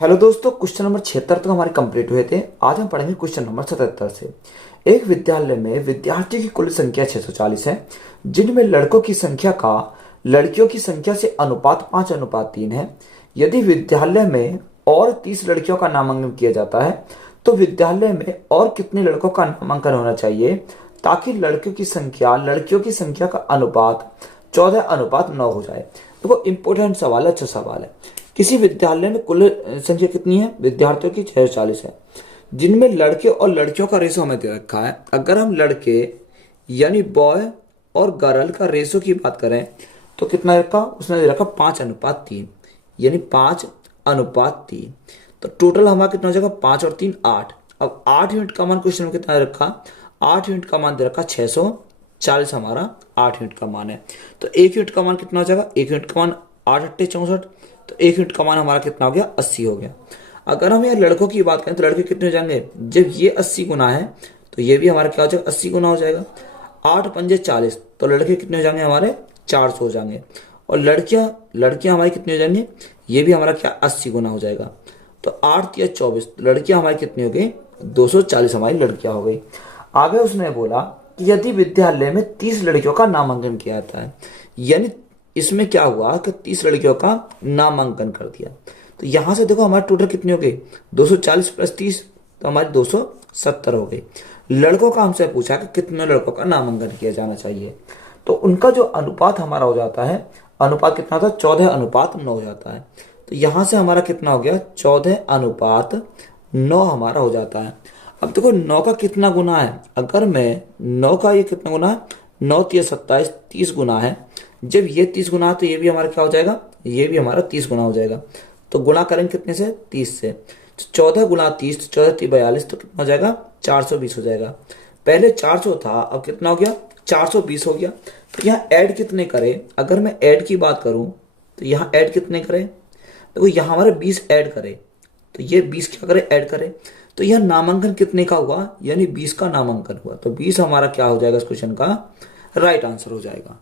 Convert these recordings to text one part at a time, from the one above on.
Hello दोस्तों, question number 76 तक हमारे कंप्लीट हुए थे। आज हम पढ़ेंगे क्वेश्चन नंबर 77 से। एक विद्यालय में विद्यार्थियों की कुल संख्या 640 है, जिनमें लड़कों की संख्या का लड़कियों की संख्या से अनुपात 5:3 है। यदि विद्यालय में और 30 लड़कियों का नामांकन किया जाता है तो विद्यालय में और कितने लड़कों का नामांकन होना चाहिए ताकि लड़कियों की संख्या का अनुपात 14:9 हो जाए। देखो, इंपॉर्टेंट सवाल है, अच्छा सवाल है। किसी विद्यालय में कुल संख्या कितनी है? विद्यार्थियों की 640 है, जिनमें लड़के और लड़कियों का रेशो हमें दे रखा है। अगर हम लड़के यानी बॉय और गर्ल का रेशो की बात करें तो कितना रखा उसने? दे रखा 5:3, यानी 5:3। तो टोटल हमारा कितना हो जाएगा? 5 और 3 8। अब 8 यूनिट का मान क्वेश्चन में कितना दे रखा? 8 यूनिट का मान दे रखा 640, हमारा 8 यूनिट का मान है। तो 1 यूनिट का मान कितना हो जाएगा? 1 यूनिट का मान 8 8 64, तो 1 यूनिट का मान हमारा कितना हो गया? 80 हो गया। अगर हम यहाँ लड़कों की बात करें तो लड़के कितने हो जाएंगे? जब ये 80 गुना है तो ये भी हमारा क्या हो जाएगा? 80 गुना हो जाएगा। 8 पंजे 40, तो लड़के कितने हो जाएंगे? हमारे 400 हो जाएंगे। और लड़कियां लड़कियां हमारी कितनी हो जाएंगी? ये भी हमारा क्या? 80 गुना हो जाएगा। तो 8 या 24, तो लड़कियां हमारी कितनी हो गई? 240 हमारी लड़कियां हो गई। आगे उसने बोला कि यदि विद्यालय में 30 लड़कियों का नामांकन किया जाता है, यानी इसमें क्या हुआ कि 30 लड़कियों का नामांकन कर दिया, तो यहां से देखो हमारे टोटल कितनी हो गई? 240 प्लस 30, तो हमारी 270 हो गई। लड़कों का हमसे पूछा कि कितने लड़कों का नामांकन किया जाना चाहिए, तो उनका जो अनुपात हमारा हो जाता है, अनुपात कितना था? 14:9 हो जाता है। तो यहां से हमारा कितना हो गया? 14:9 हमारा हो जाता है। अब देखो 9 का कितना गुना है? अगर मैं 9 का ये कितना गुना है? 9 3 27, 30 गुना है। जब ये 30 गुना है तो ये भी हमारा क्या हो जाएगा? ये भी हमारा 30 गुना हो जाएगा। तो गुणा करेंगे कितने से? 30 से। 14 गुना 30, तो 14 3 42, तो कितना हो जाएगा? 420 हो जाएगा। पहले 400 था, अब कितना हो गया? 420 हो गया। तो यहाँ ऐड कितने करें? अगर मैं ऐड की बात करूं तो यहाँ ऐड कितने करें? देखो यहाँ हमारे 20 ऐड करें, तो ये 20 क्या करें? ऐड करें। तो यह नामांकन कितने का हुआ? यानी 20 का नामांकन हुआ। तो 20 हमारा क्या हो जाएगा? इस क्वेश्चन का राइट आंसर हो जाएगा।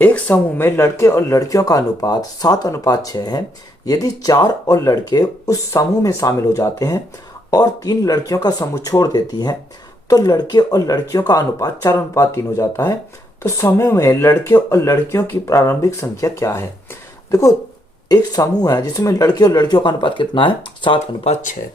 एक समूह में लड़के और लड़कियों का अनुपात 7:6 है। यदि 4 और लड़के उस समूह में शामिल हो जाते हैं और 3 लड़कियों का समूह छोड़ देती है तो लड़के और लड़कियों का अनुपात 4:3 हो जाता है। तो समूह में लड़के और लड़कियों की प्रारंभिक संख्या क्या है? देखो, एक समूह है जिसमें लड़के और लड़कियों का अनुपात कितना है? 7:6।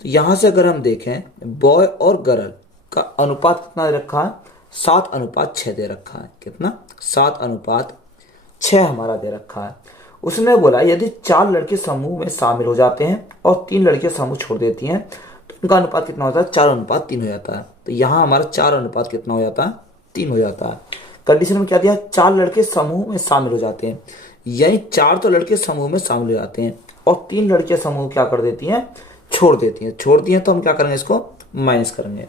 तो यहां से अगर हम देखें, बॉय और गर्ल का अनुपात कितना दे रखा है? 7:6 दे रखा है। कितना? 7:6 हमारा दे रखा है। उसने बोला यदि 4 लड़के समूह में शामिल हो जाते हैं और 3 लड़कियां समूह छोड़ देती हैं तो उनका अनुपात कितना होता है? 4:3 हो जाता है। तो यहाँ हमारा 4 अनुपात कितना हो जाता है? 3 हो जाता है। कंडीशन में क्या दिया? 4 लड़के समूह में शामिल हो जाते हैं, यानी 4 तो लड़के समूह में शामिल हो जाते हैं और 3 लड़कियां समूह क्या कर देती हैं? छोड़ देती हैं। तो हम क्या करेंगे? इसको माइनस करेंगे।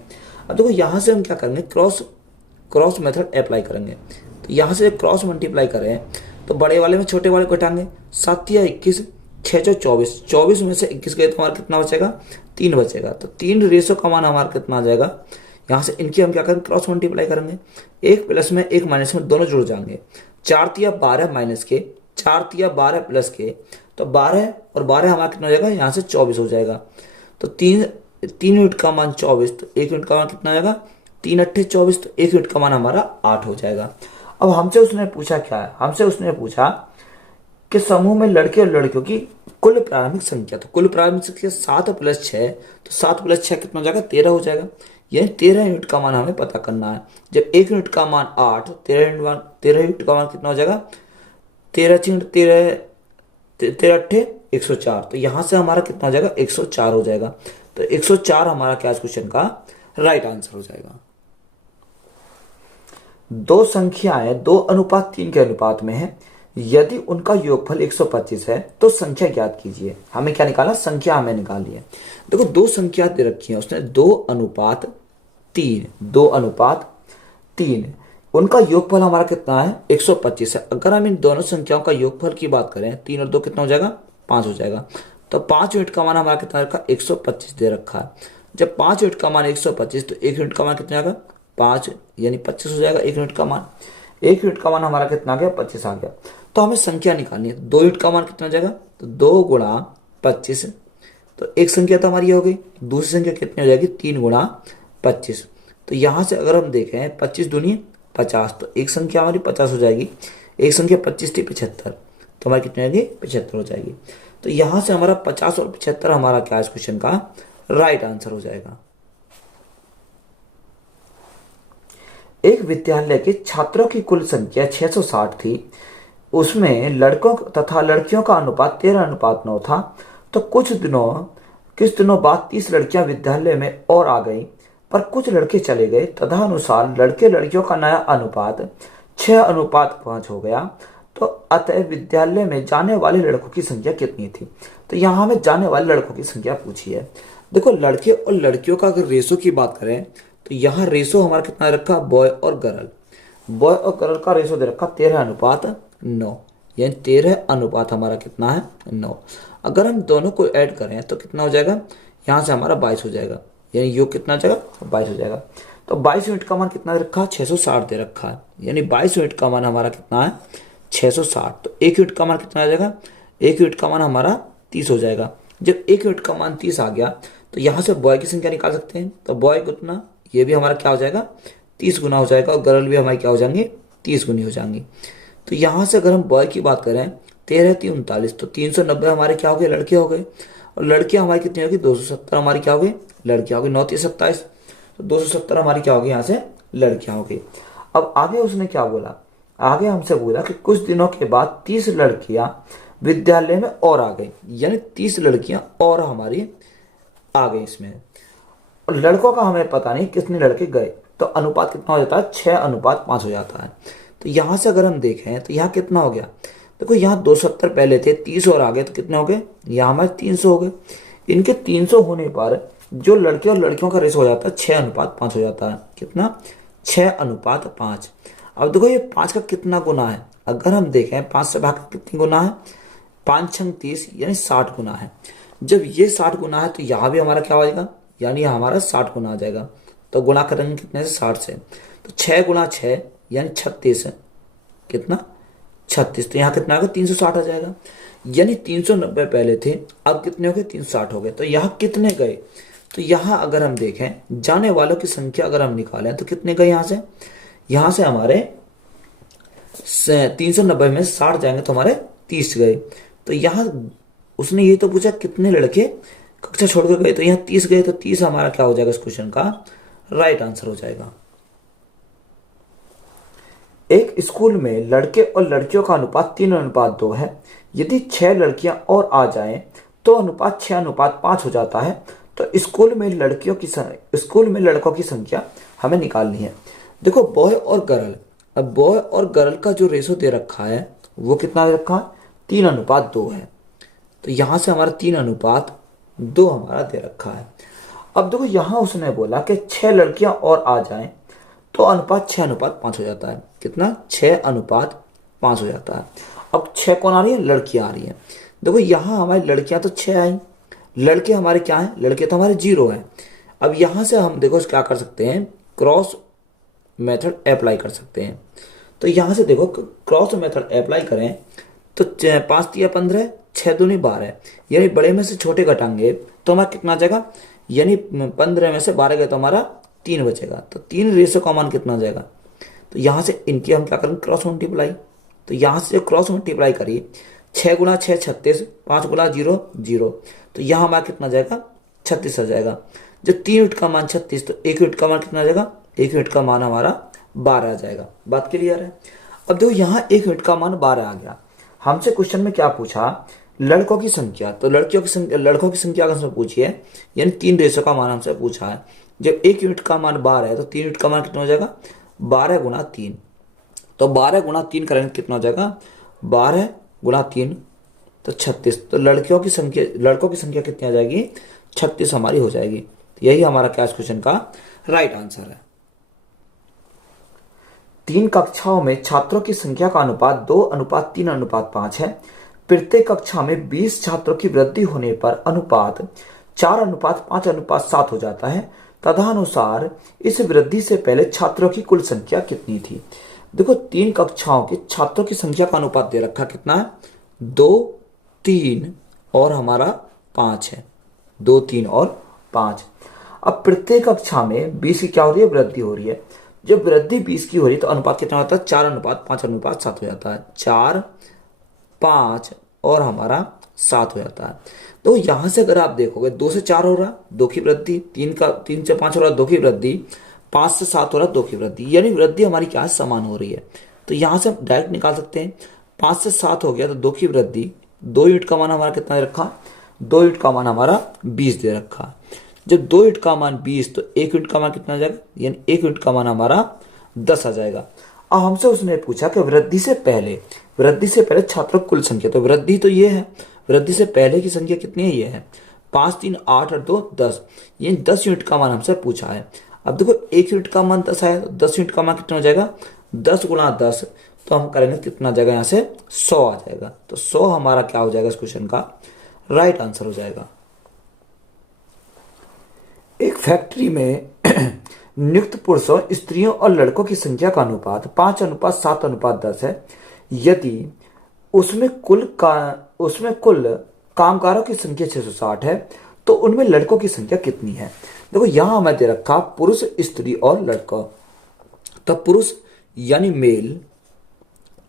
अब देखो यहाँ से हम क्या करेंगे? क्रॉस मेथड अप्लाई करेंगे। तो यहाँ से क्रॉस मल्टीप्लाई करें तो बड़े वाले में छोटे वाले को घटाएंगे। 7 या 21, 6 24, 24 में से 21 गए तो हमारा कितना बचेगा? 3 बचेगा। तो 3 रेशो का मान हमारा कितना आ जाएगा? यहाँ से इनकी हम क्या करेंगे? क्रॉस मल्टीप्लाई करेंगे। एक प्लस में एक माइनस में दोनों जुड़ जाएंगे। 4 या 12 माइनस के, 4 या 12 प्लस के, तो 12 और 12 हमारा कितना हो जाएगा? यहाँ से 24 हो जाएगा। तो 3 यूनिट का मान 24, तो 1 यूनिट का मान कितना आएगा? 3 8 24, तो 1 यूनिट का मान हमारा 8 हो जाएगा। अब हमसे उसने पूछा क्या है? हमसे उसने पूछा कि समूह में लड़के और लड़कियों की कुल प्रारंभिक संख्या। तो कुल प्रारंभिक संख्या 7 प्लस 6, तो 7 प्लस 6 कितना हो जाएगा? 13 हो जाएगा। यानी 13 यूनिट का मान हमें पता करना है। जब 1 यूनिट का मान 8, 13 यूनिट का मान कितना हो जाएगा? 13 13 13 8 104। तो यहां से हमारा कितना हो जाएगा? 104 हो जाएगा। तो 104 हमारा क्या क्वेश्चन का राइट आंसर हो जाएगा। दो संख्याएं 2:3 के अनुपात में है। यदि उनका योगफल 125 है तो संख्या ज्ञात कीजिए। हमें क्या निकाला? संख्या हमें निकाली है। देखो, दो संख्या दे रखी है उसने, 2:3। उनका योगफल हमारा कितना है? 125 है। अगर हम इन दोनों संख्याओं का योगफल की बात करें, 3 और 2 कितना हो जाएगा? 5 हो जाएगा। तो 5 यूनिट का मान हमारा कितना रखा? 125 दे रखा है। जब 5 यूनिट का मान 125, तो 1 यूनिट का मान कितना आएगा? 5, यानी 25 हो जाएगा 1 यूनिट का मान। 1 यूनिट का मान हमारा कितना आ गया? 25 आ गया। तो हमें संख्या निकालनी है। 2 यूनिट का मान कितना हो जाएगा? तो 2 × 25, तो एक संख्या तो हमारी ये हो गई, दूसरी संख्या कितनी हो जाएगी 3 × 25। तो यहाँ से अगर हम देखें 25 दूनी 50, तो एक संख्या हमारी 50 हो जाएगी, एक संख्या 25 थी 75, तो हमारी कितनी हो जाएगी 75 हो जाएगी। तो यहाँ से हमारा 50 और 75 हमारा क्या है इस क्वेश्चन का राइट आंसर हो जाएगा। एक विद्यालय के छात्रों की कुल संख्या 660 थी, उसमें लड़कों तथा लड़कियों का अनुपात 13:9 था। तो कुछ दिनों बाद 30 लड़कियां विद्यालय में और आ गई, पर कुछ लड़के चले गए। तदनुसार लड़के लड़कियों का नया अनुपात 6:5 हो गया। तो अतः विद्यालय में जाने वाले लड़कों की संख्या कितनी थी? तो यहाँ हमें जाने वाले लड़कों की संख्या पूछी है। देखो लड़के और लड़कियों का अगर रेशो की बात करें तो यहाँ रेशो हमारा कितना रखा, बॉय और गर्ल, बॉय और गर्ल का रेशो दे रखा 13:9, यानी 13 अनुपात हमारा कितना है 9। अगर हम दोनों को ऐड करें तो कितना हो जाएगा, यहाँ से हमारा 22 हो जाएगा, यानी योग कितना हो जाएगा 22 हो जाएगा। तो 22 यूनिट का मान कितना दे रखा है 660 दे रखा है, यानी 22 यूनिट का मान हमारा कितना है 660। तो 1 यूनिट का मान कितना आ जाएगा, 1 यूनिट का मान हमारा 30 हो जाएगा। जब 1 यूनिट का मान 30 आ गया तो यहाँ से बॉय की संख्या निकाल सकते हैं। तो बॉय कितना, ये भी हमारा क्या हो जाएगा 30 गुना हो जाएगा, और गर्ल भी हमारी क्या हो जाएंगे 30 गुनी हो जाएंगी। तो यहाँ से अगर हम बॉय की बात करें 13 3 39, तो 390 हमारे क्या हो गए लड़के हो गए, और लड़कियां हमारी कितनी होगी 270 हमारी क्या हो गई लड़कियां हो गई, 9 3 27, तो 270 हमारी क्या होगी यहाँ से लड़कियां हो गई। अब आगे उसने क्या बोला, आगे हमसे बोला कि कुछ दिनों के बाद 30 लड़कियां विद्यालय में और आ गई, यानी 30 लड़कियां और हमारी आ गई इसमें। और लड़कों का हमें पता नहीं कितने लड़के गए, तो अनुपात कितना हो जाता है 6:5 हो जाता है। तो यहाँ से अगर हम देखें तो यहाँ कितना हो गया, देखो यहाँ 270 पहले थे, 30 और आ गए तो कितने हो गए, यहाँ हमारे 300 हो गए। इनके 300 होने पर जो लड़के और लड़कियों का रेशो हो जाता है 6:5 हो जाता है, कितना 6:5। अब देखो ये 5 का कितना गुना है, अगर हम देखें 5 से भाग कितनी गुना है, 5 6 30, यानी 60 गुना है। जब ये 60 गुना है तो यहाँ भी हमारा क्या हो जाएगा, यानी हमारा 60 गुना आ जाएगा। तो गुना करेंगे कितने से 60 से, तो 6 × 6 यानी 36 है, कितना 36, तो यहाँ कितना आएगा 360 आ जाएगा। यानी 390 पहले थे, अब कितने हो गए 360 हो गए। तो यहाँ कितने गए, तो यहाँ अगर हम देखें जाने वालों की संख्या अगर हम निकालें तो कितने गए, यहाँ से हमारे 390 में 60 जाएंगे तो हमारे 30 गए। तो यहाँ उसने ये तो पूछा कितने लड़के कक्षा छोड़कर गए, तो यहाँ 30 गए, तो 30 हमारा क्या हो जाएगा इस क्वेश्चन का राइट आंसर हो जाएगा। एक स्कूल में लड़के और लड़कियों का अनुपात 3:2 है। यदि 6 लड़कियां और आ जाएं तो अनुपात 6:5 हो जाता है। तो स्कूल में लड़कों की संख्या हमें निकालनी है। देखो बॉय और गर्ल, अब बॉय और गर्ल का जो रेशो दे रखा है वो कितना दे रखा है 3:2 है। तो यहां से हमारा 3:2 हमारा दे रखा है। अब देखो यहां उसने बोला कि 6 लड़कियां और आ जाएं तो अनुपात 6:5 हो जाता है, कितना 6:5 हो जाता है। अब 6 कौन आ रही है, लड़कियां आ रही है। देखो यहां हमारी लड़कियां तो 6 आई, लड़के हमारे क्या हैं, लड़के तो हमारे 0 हैं। अब यहां से हम देखो क्या कर सकते हैं, क्रॉस मेथड अप्लाई कर सकते हैं। तो यहां से देखो क्रॉस मेथड अप्लाई करें तो 5 × 15, 6 दूनी 12, यानी बड़े में से छोटे घटाएंगे तो हमारा कितना आ जाएगा, यानी 15 में से 12 गए तो हमारा 3 बचेगा। तो 3 रेशो का मान कितना आ जाएगा, तो यहाँ से इनकी हम क्या करेंगे क्रॉस मल्टीप्लाई। तो यहाँ से क्रॉस मल्टीप्लाई करिए, 6 × 6 36, 5 × 0 0, तो यहाँ हमारा कितना जाएगा 36 आ जाएगा। जब 3 यूनिट का मान 36, तो 1 यूनिट का मान कितना आ जाएगा, 1 यूनिट का मान हमारा 12 आ जाएगा। बात क्लियर है। अब देखो यहाँ 1 यूनिट का मान 12 आ गया। हमसे क्वेश्चन में क्या पूछा, लड़कों की संख्या, तो लड़कों की संख्या अगर हमसे पूछी है, यानी 3 रेशो का मान हमसे पूछा है। जब 1 यूनिट का मान 12 है तो 3 यूनिट का मान कितना हो जाएगा 12 × 3, तो 12 × 3 करेंगे कितना हो जाएगा 12 × 3 तो 36। तो लड़कों की संख्या कितनी आ जाएगी 36 हमारी हो जाएगी। तो यही हमारा क्या क्वेश्चन का राइट आंसर है। 3 कक्षाओं में छात्रों की संख्या का अनुपात 2:3:5 है। प्रत्येक कक्षा में 20 छात्रों की वृद्धि होने पर अनुपात 4:5:7 हो जाता है। तदनुसार इस वृद्धि से पहले छात्रों की कुल संख्या कितनी थी। देखो 3 कक्षाओं के छात्रों की संख्या का अनुपात दे रखा कितना है 2 3 और हमारा 5 है, 2, 3 और 5। अब प्रत्येक कक्षा में 20 की क्या हो रही है, वृद्धि हो रही है। जब वृद्धि 20 की हो रही है तो अनुपात कितना होता है, 4:5:7 हो जाता है, 4, 5 और हमारा 7 हो जाता है। तो यहां से अगर आप देखोगे 2 से 4 हो रहा, 2 की वृद्धि, 3 से 5 हो रहा, 2 की वृद्धि, 5 से 7 हो रहा, 2 की वृद्धि, यानी वृद्धि हमारी क्या है, समान हो रही है। तो यहां से हम डायरेक्ट निकाल सकते हैं, 5 से 7 हो गया तो 2 की वृद्धि, 2 यूनिट का मान हमारा कितना दे रखा, 2 यूनिट का मान हमारा 20 दे रखा। जब 2 यूनिट का मान 20 तो 1 यूनिट का मान कितना आ जाएगा, यानी 1 यूनिट का मान हमारा 10 आ जाएगा। अब हमसे उसने पूछा कि वृद्धि से पहले छात्रों की कुल संख्या, तो वृद्धि तो ये है, वृद्धि से पहले की संख्या कितनी है, ये है 5, 3, 8 और 2 10, ये 10 यूनिट का मान हमसे पूछा है। अब देखो 1 यूनिट का मान 10 आया तो 10 यूनिट का मान कितना हो जाएगा, 10 गुणा 10, तो हम करेंगे कितना आ जाएगा, यहाँ से 100 आ जाएगा। तो 100 हमारा क्या हो जाएगा, इस क्वेश्चन का राइट आंसर हो जाएगा। एक फैक्ट्री में नियुक्त पुरुषों, स्त्रियों और लड़कों की संख्या का अनुपात 5:7:10 है। यदि उसमें कुल कामगारों की संख्या 660 है तो उनमें लड़कों की संख्या कितनी है। देखो यहां हमें दे रखा पुरुष, स्त्री और लड़का। तो पुरुष यानी मेल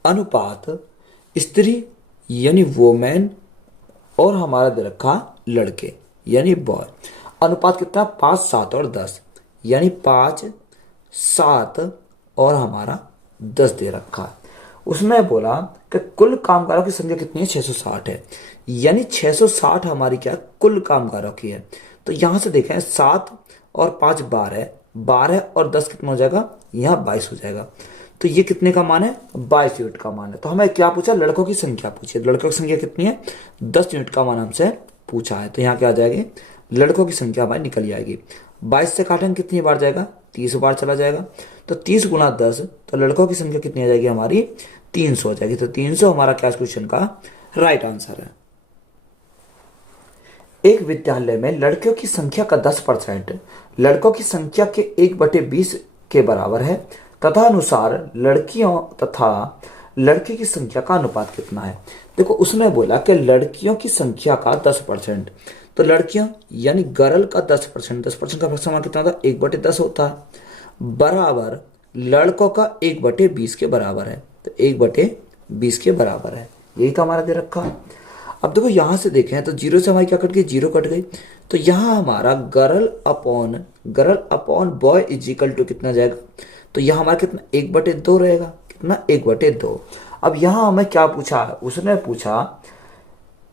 अनुपात स्त्री यानी वोमेन और हमारा दे रखा लड़के यानी बॉय। अनुपात कितना, 5, 7 और 10, यानी 5, 7 और हमारा 10 दे रखा। उसमें बोला कि कुल कामगारों की संख्या कितनी है, 660 है, यानी 660 हमारी क्या कुल कामगारों की है। तो यहां से देखें 7 और 5 12, 12 और 10 कितना हो जाएगा, यहाँ 22 हो जाएगा। तो ये कितने का मान है, 22 यूनिट का मान है। तो हमें क्या पूछा, लड़कों की संख्या पूछी, लड़कों की संख्या कितनी है, 10 यूनिट का मान हमसे पूछा है। तो यहाँ क्या आ जाएगी, लड़कों की संख्या हमारी निकल जाएगी। 22 से काटेंगे कितनी बार जाएगा, 30 बार चला जाएगा। तो 30 गुणा 10, तो लड़कों की संख्या कितनी आ जाएगी हमारी, 300 हो जाएगी। तो 300 हमारा क्या क्वेश्चन का राइट आंसर है। एक विद्यालय में लड़कियों की संख्या का 10% लड़कों की संख्या के 1/20 के बराबर है तथा अनुसार लड़कियों तथा लड़के की संख्या का अनुपात कितना है। देखो उसने बोला कि लड़कियों की संख्या का 10%, तो लड़कियां यानी गर्ल का 10%, 10% का फ्रैक्शन कितना था, 1/10 होता है, बराबर लड़कों का 1/20 के बराबर है। तो 1/20 के बराबर है, यही तो हमारा दे रखा है। अब देखो यहां से देखें तो 0 से हमारी क्या कट गई, 0 कट गई। तो यहां हमारा girl upon boy is equal to कितना जाएगा, तो यहां हमारा कितना 1/2 रहेगा, कितना 1/2। अब यहां हमें क्या पूछा, उसने पूछा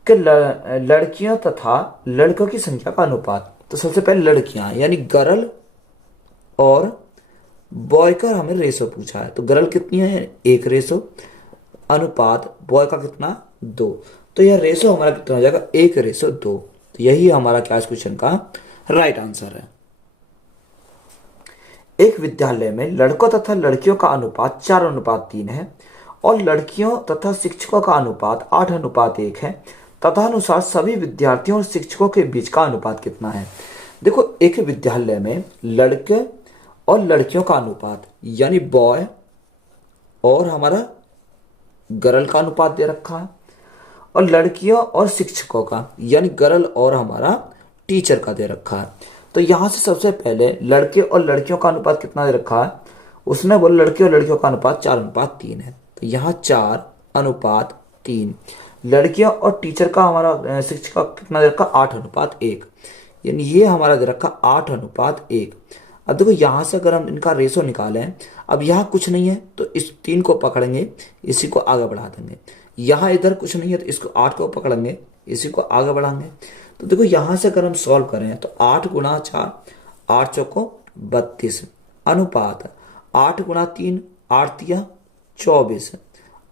कि लड़कियों तथा लड़कों की संख्या का अनुपात। तो सबसे पहले लड़कियां यानी गर्ल और बॉय का हमें रेशो पूछा है। तो गर्ल कितनी है, 1 रेशो, अनुपात बॉय का कितना 2। तो यह रेशो हमारा कितना हो जाएगा, 1:2। तो यही हमारा क्या इस क्वेश्चन का राइट आंसर है। एक विद्यालय में लड़कों तथा लड़कियों का अनुपात 4:3 है और लड़कियों तथा शिक्षकों का अनुपात 8:1 है तथा अनुसार सभी विद्यार्थियों और शिक्षकों के बीच का अनुपात कितना है। देखो एक विद्यालय में लड़के और लड़कियों का अनुपात यानी बॉय और हमारा गर्ल का अनुपात दे रखा है, और लड़कियों और शिक्षकों का यानी गर्ल और हमारा टीचर का दे रखा है। तो यहां से सबसे पहले लड़के और लड़कियों का अनुपात कितना दे रखा है, उसने बोला लड़के और लड़कियों का अनुपात 4:3 है। तो यहाँ 4:3, लड़कियों और टीचर का हमारा शिक्षक का कितना दे रखा, 8:1, यानी ये हमारा दे रखा 8:1। अब देखो यहां से अगर हम इनका रेशो निकालें, अब यहाँ कुछ नहीं है तो इस 3 को पकड़ेंगे, इसी को आगे बढ़ा देंगे। यहाँ इधर कुछ नहीं है तो इसको 8 को पकड़ेंगे, इसी को आगे बढ़ाएंगे। तो देखो यहां से अगर हम सॉल्व करें तो 8 गुणा 4, 8 चौको 32, अनुपात 8 गुणा 3, 8 तिया 24,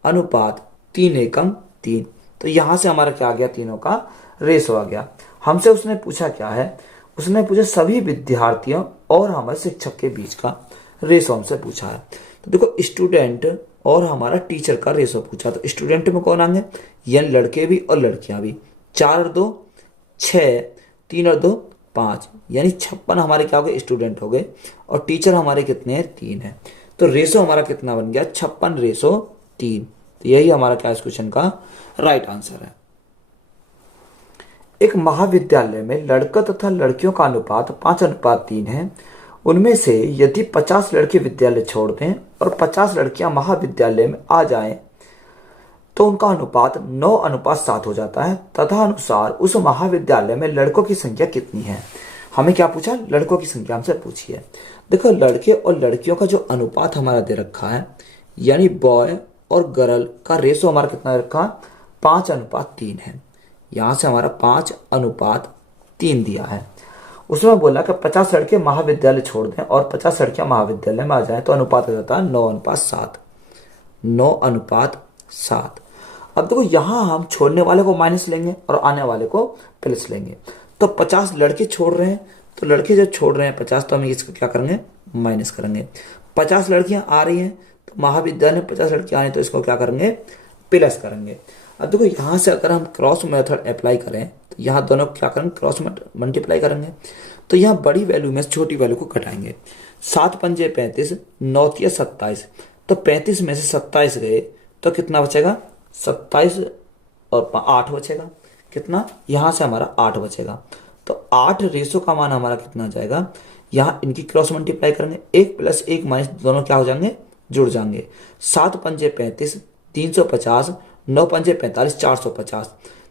अनुपात 3 एकम 3। तो यहां से हमारा क्या आ गया, तीनों का रेशो आ गया। हमसे उसने पूछा क्या है, उसने पूछा सभी विद्यार्थियों और हमारे शिक्षक के बीच का रेशो हमसे पूछा है। तो देखो स्टूडेंट और हमारा टीचर का रेशो पूछा। तो स्टूडेंट में कौन आएंगे, यानी लड़के भी और लड़कियां भी। 4 और 2 6, 3 और 2 5, यानी 56 हमारे क्या हो गए, स्टूडेंट हो गए, और टीचर हमारे कितने हैं, 3 है। तो रेशो हमारा कितना बन गया, 56:3। तो यही हमारा क्या इस क्वेश्चन का राइट आंसर है। एक महाविद्यालय में लड़का तथा लड़कियों का अनुपात 5:3 है। उनमें से यदि 50 लड़के विद्यालय छोड़ दें और 50 लड़कियां महाविद्यालय में आ जाएं, तो उनका अनुपात 9:7 हो जाता है। तथा अनुसार उस महाविद्यालय में लड़कों की संख्या कितनी है। हमें क्या पूछा, लड़कों की संख्या हमसे पूछी है। देखो लड़के और लड़कियों का जो अनुपात हमारा दे रखा है, यानी बॉय और गर्ल का रेशो हमारा कितना दे रखा है, 5:3 है। यहां से हमारा 5:3 दिया है। उसमें बोला कि 50 लड़के महाविद्यालय छोड़ दें और 50 लड़कियां महाविद्यालय में आ जाएं, तो अनुपात हो जाता है 9:7। 9:7। अब देखो यहां हम छोड़ने वाले को माइनस लेंगे और आने वाले को प्लस लेंगे। तो 50 लड़के छोड़ रहे हैं, तो लड़के जब छोड़ रहे हैं 50, तो हम इसको क्या करेंगे, माइनस करेंगे। 50 लड़कियां आ रही हैं, तो महाविद्यालय में 50 लड़कियां आ रही हैं, तो इसको क्या करेंगे, प्लस करेंगे। अब देखो यहां से अगर हम क्रॉस मेथड अप्लाई करें, तो यहाँ दोनों क्या करेंगे, क्रॉस मल्टीप्लाई करेंगे। तो यहाँ बड़ी वैल्यू में छोटी वैल्यू को घटाएंगे। 7 पंजे 35, 9 तिया 27, तो 35 में से 27 गए तो कितना बचेगा, 27 और 8 बचेगा। कितना, यहाँ से हमारा 8 बचेगा। तो 8 रेशो का मान हमारा कितना आ जाएगा, यहाँ इनकी क्रॉस मल्टीप्लाई करेंगे, 1 + 1 - दोनों क्या हो जाएंगे, जुड़ जाएंगे। 7 पंजे 35, 350, 9 पंजे 45, 450,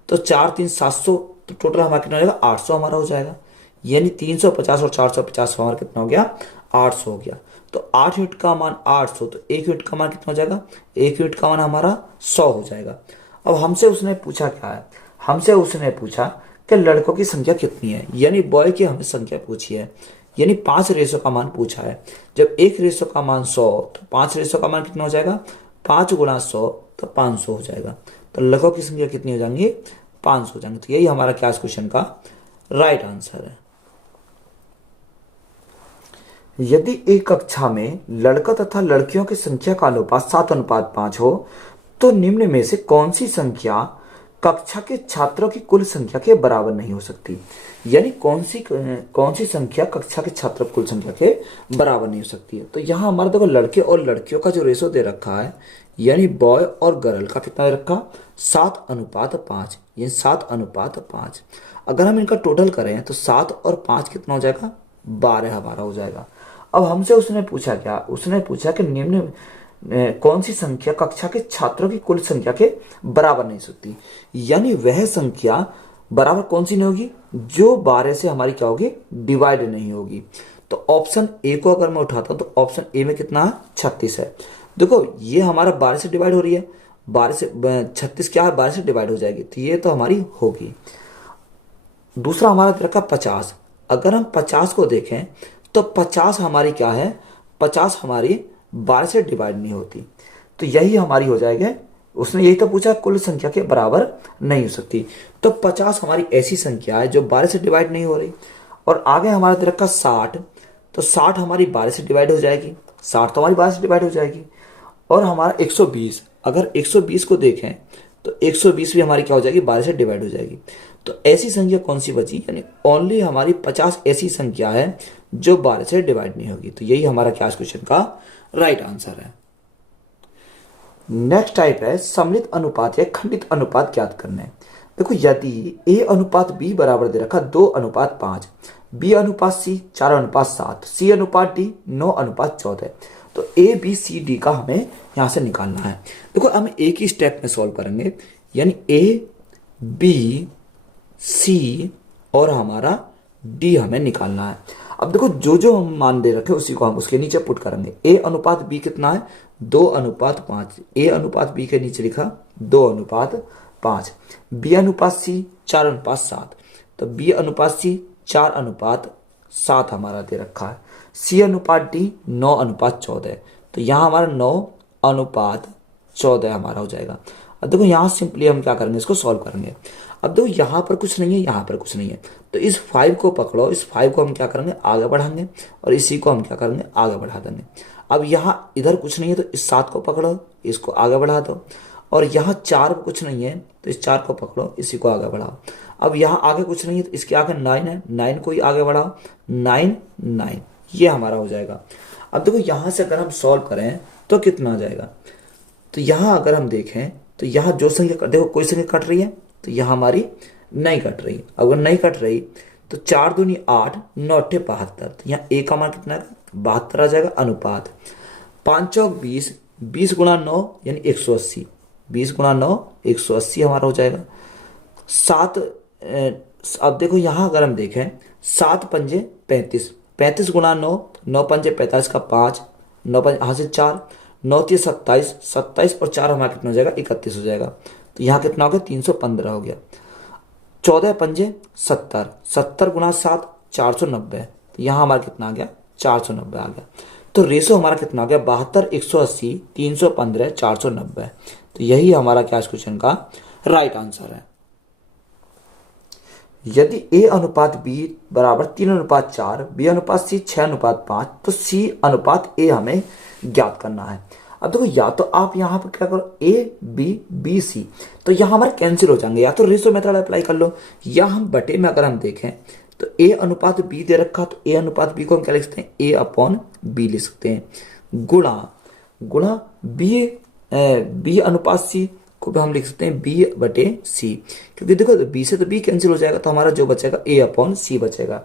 तो 4 3 700, तो टोटल हमारा कितना हो जाएगा, 800 हमारा हो जाएगा। यानी 350 और 450 हमारा कितना हो गया, 800 हो गया। तो 8 यूनिट का मान 800, तो 1 यूनिट का मान कितना हो जाएगा, 1 यूनिट का मान हमारा 100 हो जाएगा। अब हमसे उसने पूछा क्या है, हमसे उसने पूछा कि लड़कों की संख्या कितनी है, यानी बॉय की हमें संख्या पूछी है, यानी 5 रेशो का मान पूछा है। जब 1 रेशो का मान 100, तो 5 रेशो का मान कितना हो जाएगा, 5 × 100, तो 500 हो जाएगा। तो लड़कों की संख्या कितनी हो जाएंगी, 500 हो जाएंगे। तो यही हमारा क्या इस क्वेश्चन का राइट आंसर है। यदि एक कक्षा में लड़का तथा लड़कियों की संख्या का अनुपात 7:5 हो, तो निम्न में से कौन सी संख्या कक्षा के छात्रों की कुल संख्या के बराबर नहीं हो सकती। यानी कौन सी संख्या कक्षा के छात्रों की कुल संख्या के बराबर नहीं हो सकती है। तो यहाँ हमारे देखो लड़के और लड़कियों का जो रेशो दे रखा है, यानी बॉय और गर्ल का कितना दे रखा, 7:5, यानी 7:5। अगर हम इनका टोटल करें तो 7 और 5 कितना हो जाएगा, 12 हमारा हो जाएगा। अब हमसे उसने पूछा क्या, उसने पूछा कि निम्न कौन सी संख्या कक्षा के छात्रों की कुल संख्या के बराबर नहीं हो सकती। यानी वह संख्या बराबर कौन सी नहीं होगी, जो 12 से हमारी क्या होगी, डिवाइड नहीं होगी। तो ऑप्शन ए को अगर मैं उठाता हूं, तो ऑप्शन ए में कितना है, 36 है। देखो ये हमारा 12 से डिवाइड हो रही है, 12 से 36 क्या है, 12 से डिवाइड हो जाएगी, तो ये तो हमारी होगी। दूसरा हमारा दे रखा 50। अगर हम 50 को देखें तो 50 हमारी क्या है, 50 हमारी 12 से डिवाइड नहीं होती, तो यही हमारी हो जाएगी। उसने यही तो पूछा, कुल संख्या के बराबर नहीं हो सकती। तो 50 हमारी ऐसी संख्या है जो 12 से डिवाइड नहीं हो रही। और आगे हमारा दे रखा 60, तो 60 हमारी 12 से डिवाइड हो जाएगी, 60 तो हमारी 12 से डिवाइड हो जाएगी। और हमारा 120, अगर 120 को देखें तो 120 भी हमारी क्या हो जाएगी, 12 से डिवाइड हो जाएगी। तो ऐसी संख्या कौन सी बची, यानी ओनली हमारी 50 ऐसी संख्या है जो 12 से डिवाइड नहीं होगी। तो यही हमारा क्या क्वेश्चन का राइट आंसर है। नेक्स्ट टाइप है सम्मिलित अनुपात या खंडित अनुपात ज्ञात करने। देखो यदि a अनुपात b बराबर दे रखा 2:5, b अनुपात c 4:7, c अनुपात d 9:14, तो a b c d का हमें यहां से निकालना है। देखो हम एक ही स्टेप में सॉल्व करेंगे, यानी a b c और हमारा d हमें निकालना है। अब देखो जो जो हम मान दे रखे उसी को हम उसके नीचे पुट करेंगे। a अनुपात b कितना है, 2:5, a अनुपात b के नीचे लिखा 2:5, b अनुपात c 4:7, तो b अनुपात c 4:7 हमारा दे रखा है। c अनुपात d 9:14, तो यहाँ हमारा 9:14 हमारा हो जाएगा। अब देखो यहाँ सिंपली हम क्या करेंगे, इसको सॉल्व करेंगे। अब देखो यहाँ पर कुछ नहीं है, यहाँ पर कुछ नहीं है, तो इस 5 को पकड़ो, इस 5 को हम क्या करेंगे, आगे बढ़ाएंगे, और इसी को हम क्या करेंगे, आगे बढ़ा देंगे। अब यहाँ इधर कुछ नहीं है, तो इस 7 को पकड़ो, इसको आगे बढ़ा दो, और यहाँ 4 पर कुछ नहीं है, तो इस 4 को पकड़ो, इसी को आगे बढ़ाओ। अब यहाँ आगे कुछ नहीं है, तो इसके आगे 9 है, 9 को ही आगे बढ़ाओ, 9 9, ये हमारा हो जाएगा। अब देखो यहाँ से अगर हम सॉल्व करें तो कितना आ जाएगा, तो यहाँ अगर हम देखें तो यहाँ जो संख्या देखो कोई संख्या कट रही है, तो यहाँ हमारी नहीं कट रही। अगर नहीं कट रही तो 4 दूनी 8, 9 अट्ठे 72, तो यहाँ ए का मान कितना है, 72 आ जाएगा। अनुपात 5 चौक 20, 20 गुणा 9 यानी 180, 20 गुणा 9 180 हमारा हो जाएगा। 7 अब देखो यहाँ अगर हम देखें 7 पंजे 35, 35 गुणा 9, 9 पंजे 45 का 5, 9 पंजे यहाँ से 4, 9 तीन 27, 27 और 4 हमारा कितना हो जाएगा, 31 हो जाएगा। तो यहाँ कितना हो गया, 315 हो गया। 14 पंजे 70, 70 गुणा 7 490, तो यहाँ हमारा कितना आ गया, 490 आ गया। तो रेशो हमारा कितना हो गया, 72 180 315 490। तो यही हमारा क्या क्वेश्चन का राइट आंसर है। यदि ए अनुपात बी बराबर 3:4, बी अनुपात सी 6:5, तो सी अनुपात ए हमें ज्ञात करना है। अब देखो या तो आप यहाँ पर क्या करो, ए बी बी सी, तो यहाँ हमारे कैंसिल हो जाएंगे। या तो रेशो मेथड अप्लाई कर लो, या हम बटे में अगर हम देखें तो ए अनुपात बी दे रखा, तो ए अनुपात बी को हम क्या लिख सकते हैं, ए अपॉन बी लिख सकते हैं, गुणा बी अनुपात सी को भी हम लिख सकते हैं बी बटे सी, क्योंकि देखो बी से तो बी कैंसिल हो जाएगा, तो हमारा जो बचेगा ए अपॉन सी बचेगा।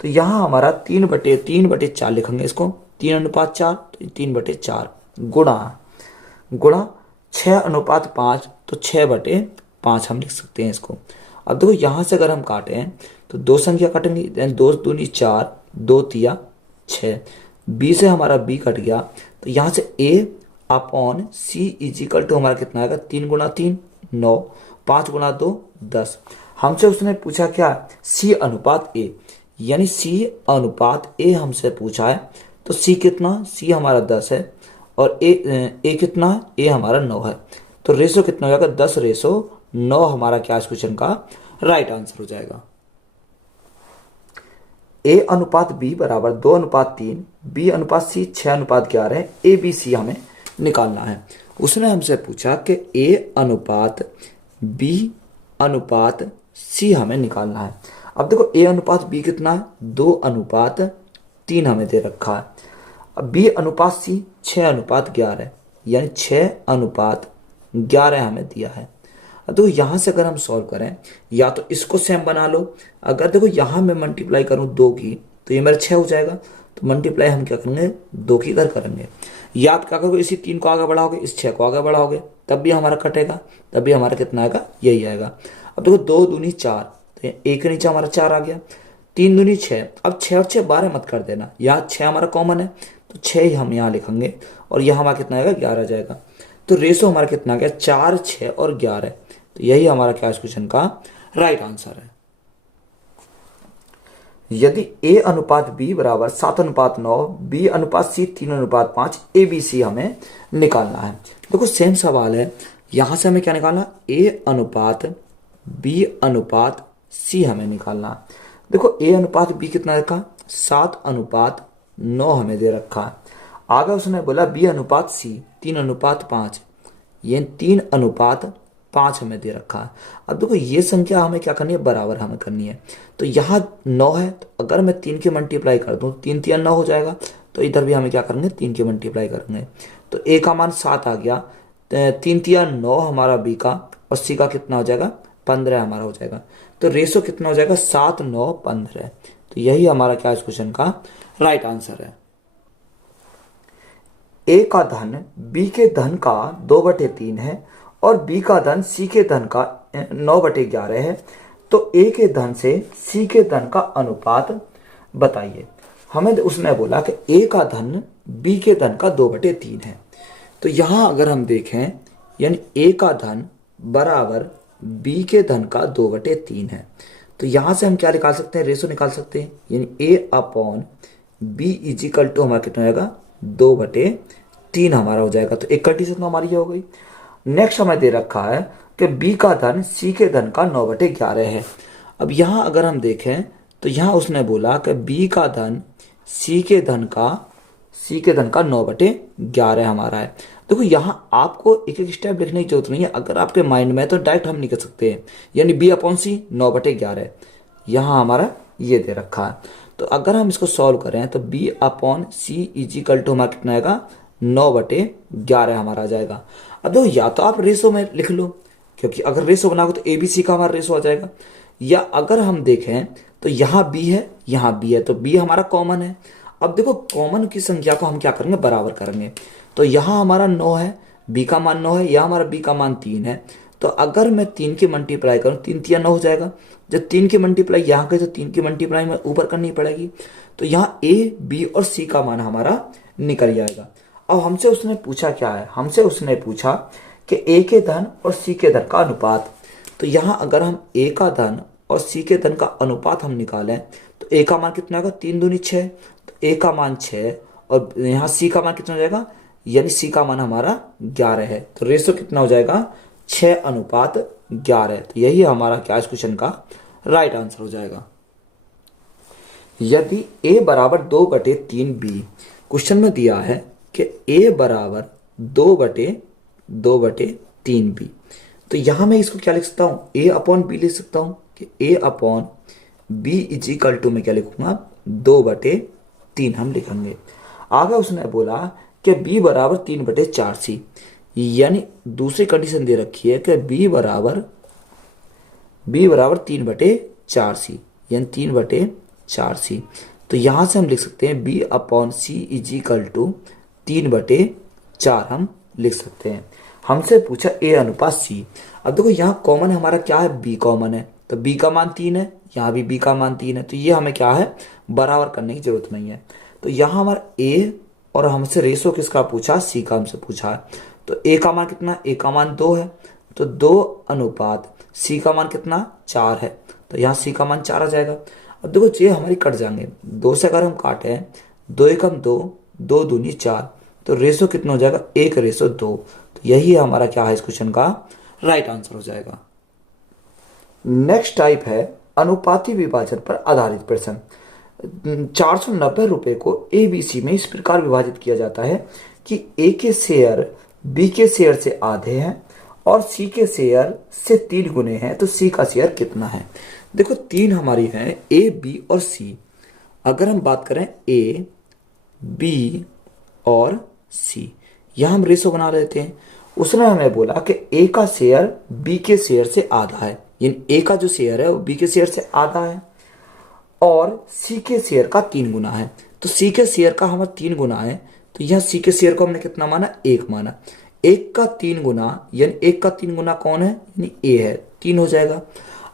तो यहाँ हमारा 3/4 लिखेंगे इसको, 3:4, तो 3/4 गुणा 6:5, तो 6/5 हम लिख सकते हैं इसको। अब देखो यहाँ से अगर हम काटे हैं तो 2 संख्या कटेंगे, 2 दूनी 4, 2 तिया 6, बी से हमारा बी कट गया, तो यहाँ से ए अपॉन सी इजिकल टू हमारा कितना आएगा, 3 गुणा 3 9, 5 गुणा 2 10। हमसे उसने पूछा क्या, सी अनुपात ए, यानी सी अनुपात ए हमसे पूछा है। तो सी कितना, सी हमारा 10 है और ए कितना है, ए हमारा 9 है। तो रेशो कितना हो जाएगा, 10:9 हमारा क्या क्वेश्चन का राइट आंसर हो जाएगा। ए अनुपात बी बराबर 2:3, बी अनुपात सी 6:11, ए बी सी हमें निकालना है। उसने हमसे पूछा कि ए अनुपात बी अनुपात सी हमें निकालना है। अब देखो ए अनुपात बी कितना है, 2:3 हमें दे रखा है। अब बी अनुपात सी 6:11, यानी 6:11 हमें दिया है। अब देखो यहाँ से अगर हम सॉल्व करें, या तो इसको सेम बना लो, अगर देखो यहाँ मैं मल्टीप्लाई करूँ 2 की, तो ये मेरा 6 हो जाएगा, तो मल्टीप्लाई हम क्या करेंगे, 2 की इधर करेंगे, या आप क्या करोगे, इसी 3 को आगे बढ़ाओगे, इस 6 को आगे बढ़ाओगे, तब भी हमारा कटेगा, तब भी हमारा कितना आएगा, यही आएगा। अब देखो 2 दूनी 4, तो 1 के नीचे हमारा 4 आ गया, 3 दूनी 6, अब 6 और 6 12 मत कर देना, यहाँ 6 हमारा कॉमन है, तो 6 ही हम यहाँ लिखेंगे, और यहाँ हमारा कितना आएगा, 11 जाएगा। तो रेशो हमारा कितना आ गया, 4 6 और 11। तो यही हमारा क्या क्वेश्चन का राइट आंसर है। यदि ए अनुपात बी बराबर 7:9, बी अनुपात सी 3:5, ए बी सी हमें निकालना है। देखो सेम सवाल है, यहां से हमें क्या निकालना, ए अनुपात बी अनुपात सी हमें निकालना है। देखो ए अनुपात बी कितना रखा, 7:9 हमें दे रखा है। आगे उसने बोला बी अनुपात सी 3:5, ये 3:5 हमें दे रखा है। अब देखो ये संख्या हमें क्या करनी है, बराबर हमें करनी है। तो यहाँ 9 है, तो अगर मैं 3 की मल्टीप्लाई कर दूं, 3 3 9 हो जाएगा, तो इधर भी हमें क्या करेंगे, 3 की मल्टीप्लाई करेंगे, तो ए का मान 7 आ गया, 3 3 9 हमारा बी का, और सी का कितना हो जाएगा, 15 हमारा हो जाएगा। तो रेशो कितना हो जाएगा, 7 9 15। तो यही हमारा क्या इस क्वेश्चन का राइट आंसर है। ए का धन बी के धन का 2/3 है, और बी का धन सी के धन का 9/11 है, तो ए के धन से सी के धन का अनुपात बताइए। हमें उसने बोला कि ए का धन बी के धन का 2/3 है। तो यहां अगर हम देखें, यानी ए का धन बराबर बी के धन का 2/3 है, तो यहां से हम क्या निकाल सकते हैं, रेशो निकाल सकते हैं, यानी ए अपॉन बी इजिकल टू हमारा कितना हो जाएगा, 2/3 हमारा हो जाएगा। तो एक कंडीशन तो हमारी ये हो गई। नेक्स्ट हमें दे रखा है कि b का धन c के धन का 9/11 है। अब यहाँ अगर हम देखें तो यहाँ उसने बोला कि b का धन c के धन का 9/11 हमारा है। देखो यहाँ आपको एक एक स्टेप लिखने की जरूरत नहीं है, अगर आपके माइंड में तो डायरेक्ट हम निकल सकते हैं, यानी b/c 9/11 यहाँ हमारा ये दे रखा है। तो अगर हम इसको सॉल्व करें तो b/c इजिकल टू हमारा कितना आएगा, 9/11 हमारा आ जाएगा। अब देखो या तो आप रेशो में लिख लो, क्योंकि अगर रेशो बनाओगे तो ए बी सी का हमारा रेशो आ जाएगा। या अगर हम देखें तो यहाँ बी है, यहाँ बी है, तो बी हमारा कॉमन है। अब देखो कॉमन की संख्या को हम क्या करेंगे, बराबर करेंगे। तो यहाँ हमारा 9 है, बी का मान 9 है, यहाँ हमारा बी का मान 3 है। तो अगर मैं 3 की मल्टीप्लाई करूँ, 3 तिया 9 हो जाएगा। जब 3 की मल्टीप्लाई यहाँ की तो 3 की मल्टीप्लाई में ऊपर करनी पड़ेगी। तो यहाँ ए बी और सी का मान हमारा निकल जाएगा। अब हमसे उसने पूछा क्या है, हमसे उसने पूछा कि ए के धन और सी के धन का अनुपात। तो यहाँ अगर हम ए का धन और सी के धन का अनुपात हम निकालें तो ए का मान कितना होगा, 3 दूनी 6, तो ए का मान 6 और यहाँ सी का मान कितना हो जाएगा, यानी सी का मान हमारा 11 है। तो रेशो कितना हो जाएगा, 6:11। तो यही हमारा क्या इस क्वेश्चन का राइट आंसर हो जाएगा। यदि a बराबर 2/3b, क्वेश्चन में दिया है कि a बराबर 2/3b, तो यहां मैं इसको क्या लिख सकता हूं, a/b लिख सकता हूं कि a/b इज इक्वल टू, मैं क्या लिखूंगा, 2/3 हम लिखेंगे। आगे उसने बोला कि b बराबर 3/4c, यानी दूसरी कंडीशन दे रखी है कि b बराबर 3/4c, यानी 3/4c। तो यहां से हम लिख सकते हैं b/c इज इक्वल टू 3/4 हम लिख सकते हैं। हमसे पूछा a अनुपात c। अब देखो यहाँ कॉमन हमारा क्या है, b कॉमन है, तो b का मान 3 है, यहाँ भी b का मान 3 है, तो ये हमें क्या है, बराबर करने की जरूरत नहीं है। तो यहाँ हमारा a और हमसे रेशो किसका पूछा, c का हमसे पूछा है। तो a का मान कितना, a का मान 2 है, तो 2 अनुपात c का मान कितना, 4 है, तो यहाँ c का मान 4 आ जाएगा। अब देखो ये हमारी कट जाएंगे, 2 से अगर हम काटे हैं, 2 एकम 2, 2 दूनी 4, तो रेशो कितना हो जाएगा, 1:2। तो यही हमारा क्या है इस क्वेश्चन का राइट आंसर हो जाएगा। नेक्स्ट टाइप है अनुपाती विभाजन पर आधारित प्रश्न। 490 रुपए को ABC में इस प्रकार विभाजित किया जाता है कि A के शेयर B के शेयर से आधे हैं और C के शेयर से 3 गुने हैं, तो C का शेयर कितना है। देखो 3 हमारी हैं, A B और C। अगर हम बात करें A B और C, यह हम रेशो बना लेते हैं। उसने हमें बोला कि A का शेयर B के शेयर से आधा है, यानी A का जो शेयर है वो B के शेयर से आधा है, और C के शेयर का 3 गुना है। तो C के शेयर का हमारा 3 गुना है, तो यह C के शेयर को हमने कितना माना, 1 माना। 1 का 3 गुना, यानी 1 का 3 गुना कौन है, यानी A है, 3 हो जाएगा।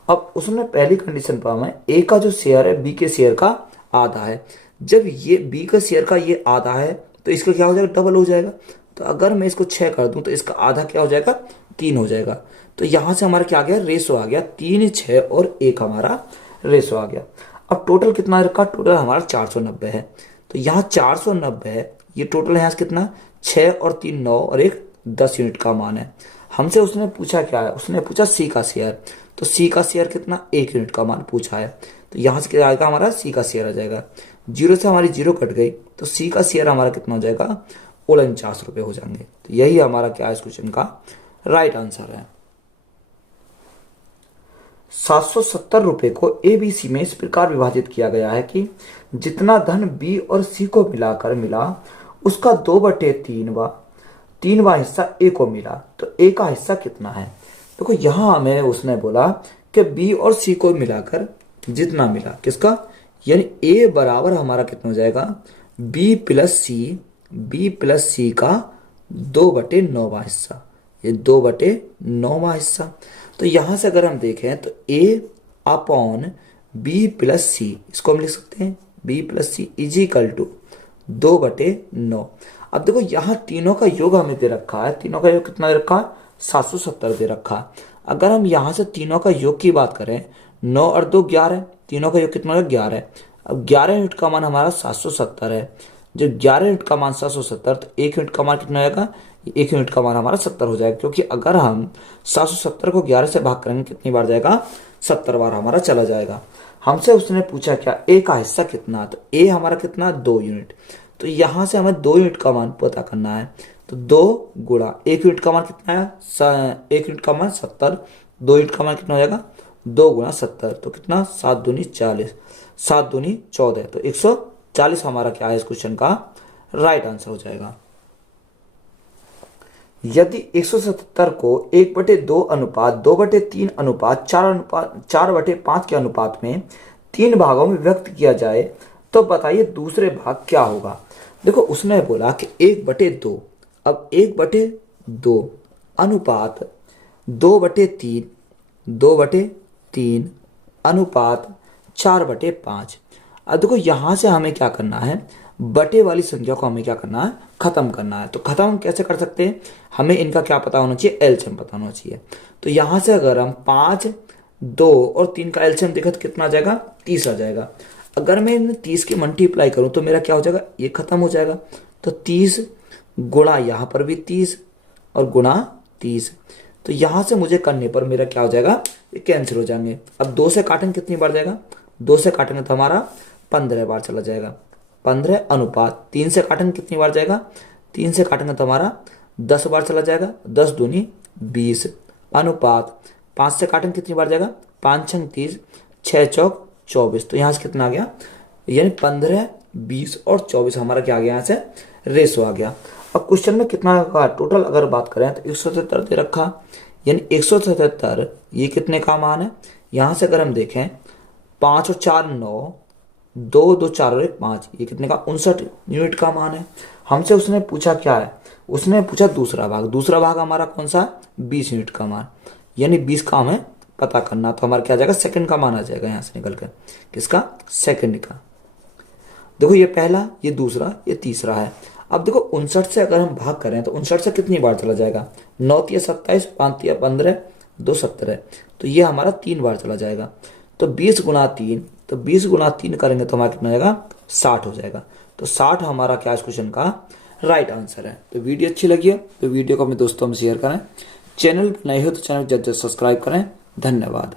अब उसने पहली कंडीशन पर हमें A का जो शेयर है B के शेयर का आधा है। जब ये B का शेयर का ये आधा है तो इसका क्या हो जाएगा, डबल हो जाएगा। तो अगर मैं इसको 6 कर दूं तो इसका आधा क्या हो जाएगा, 3 हो जाएगा। तो यहां से हमारा क्या आ गया, रेशो आ गया 3, 6 और 1 हमारा रेशो आ गया। अब टोटल कितना रखा, टोटल हमारा 490 है। तो यहाँ 490 है, ये टोटल यहाँ से कितना, 6 और 3 9 और 1 10 यूनिट का मान है। हमसे उसने पूछा क्या है, उसने पूछा C का शेयर। तो C का शेयर कितना, 1 यूनिट का मान पूछा है। तो यहाँ से क्या आएगा, हमारा C का शेयर आ जाएगा। 0 से हमारी 0 कट गई, तो C का शेयर हमारा कितना हो जाएगा, 49 रुपये हो जाएंगे। तो यही हमारा क्या है इस क्वेश्चन का राइट आंसर है। 770 रुपये को ABC में इस प्रकार विभाजित किया गया है कि जितना धन B और C को मिलाकर मिला उसका 2/3वां हिस्सा A को मिला, तो A का हिस्सा कितना है। देखो यहाँ हमें उसने बोला कि B और C को मिलाकर जितना मिला, किसका, यानी A बराबर हमारा कितना हो जाएगा, B प्लस C का 2/9वां हिस्सा, ये 2/9वां हिस्सा। तो यहां से अगर हम देखें तो A/B प्लस C, इसको हम लिख सकते हैं B plus C is equal to 2/9। अब देखो यहाँ तीनों का योग हमें दे रखा है, तीनों का योग कितना दे रखा है, 770 दे रखा है। अगर हम यहाँ से तीनों का योग की बात करें, 9 और 2 11, तीनों का योग कितना है, 11। अब 11 यूनिट का मान हमारा 770 है। जब 11 यूनिट का मान 770, तो 1 यूनिट का मान कितना आएगा, 1 यूनिट का मान हमारा 70 हो जाएगा। क्योंकि अगर हम 770 को 11 से भाग करेंगे कितनी बार जाएगा, 70 बार हमारा चला जाएगा। हमसे उसने पूछा क्या, A का हिस्सा कितना, तो A हमारा कितना, 2 यूनिट। तो यहां से हमें 2 यूनिट का मान पता करना है। तो 2 गुणा 1 यूनिट का मान कितना है, 1 यूनिट का मान 70, 2 यूनिट का मान कितना हो जाएगा, 2 गुणा 70, तो कितना, 7 दूनी 40, 7 दूनी 14, तो 140 हमारा क्या है इस क्वेश्चन का राइट आंसर हो जाएगा। यदि 177 को 1/2 अनुपात 2/3 अनुपात 4/5 के अनुपात में 3 भागों में व्यक्त किया जाए तो बताइए दूसरे भाग क्या होगा। देखो उसने बोला कि 1/2, अब 1/2 अनुपात 2/3 अनुपात 4/5। अब देखो यहां से हमें क्या करना है, बटे वाली संख्या को हमें क्या करना है, खत्म करना है। तो खत्म हम कैसे कर सकते हैं, हमें इनका क्या पता होना चाहिए, एलसीएम पता होना चाहिए। तो यहां से अगर हम 5, 2 और 3 का एलसीएम देखा तो कितना आ जाएगा, 30 आ जाएगा। अगर मैं इन 30 की मल्टीप्लाई करूं तो मेरा क्या हो जाएगा, ये खत्म हो जाएगा। तो 30 गुणा यहां पर भी 30 और गुणा 30, तो यहां से मुझे करने पर मेरा क्या हो जाएगा, ये कैंसिल हो जाएंगे। अब 2 से काटेंगे कितनी बार जाएगा, 2 से काटेंगे तो हमारा 15 बार चला जाएगा। 15 अनुपात 3 से काटेंगे कितनी बार जाएगा, 3 से काटेंगे तो हमारा 10 बार चला जाएगा। 10 दूनी 20 अनुपात 5 से काटेंगे कितनी बार जाएगा, 5 छंग 30, 6 चौक 24। तो यहाँ से कितना आ गया, यानी 15, 20 और 24 हमारा क्या आ गया, यहाँ से रेशो आ गया। अब क्वेश्चन में कितना का टोटल अगर बात करें तो 177 दे रखा, यानी 177 ये कितने का मान है। यहाँ से अगर हम देखें 5 और 4 9, 2 2 4 और 1 5, ये कितने का 59 यूनिट का मान है। हमसे उसने पूछा क्या है, उसने पूछा दूसरा भाग। दूसरा भाग हमारा कौन सा, 20 यूनिट का मान, यानी 20 का हमें पता करना। तो हमारा क्या आ जाएगा, सेकंड का मान आ जाएगा यहाँ से निकल कर, किसका, सेकंड का। देखो ये पहला, ये दूसरा, ये तीसरा है। अब देखो 59 से अगर हम भाग करें तो 59 से कितनी बार चला जाएगा, 9 तिया 27, 5 तिया 15, 2 17, तो ये हमारा 3 बार चला जाएगा। तो 20 गुणा 3, तो 20 गुणा 3 करेंगे तो हमारा कितना जाएगा, 60 हो जाएगा। तो 60 हमारा क्या इस क्वेश्चन का राइट आंसर है। तो वीडियो अच्छी लगी है तो वीडियो को अपने दोस्तों में शेयर करें, चैनल पर नए हो तो चैनल जल्द सब्सक्राइब करें। धन्यवाद।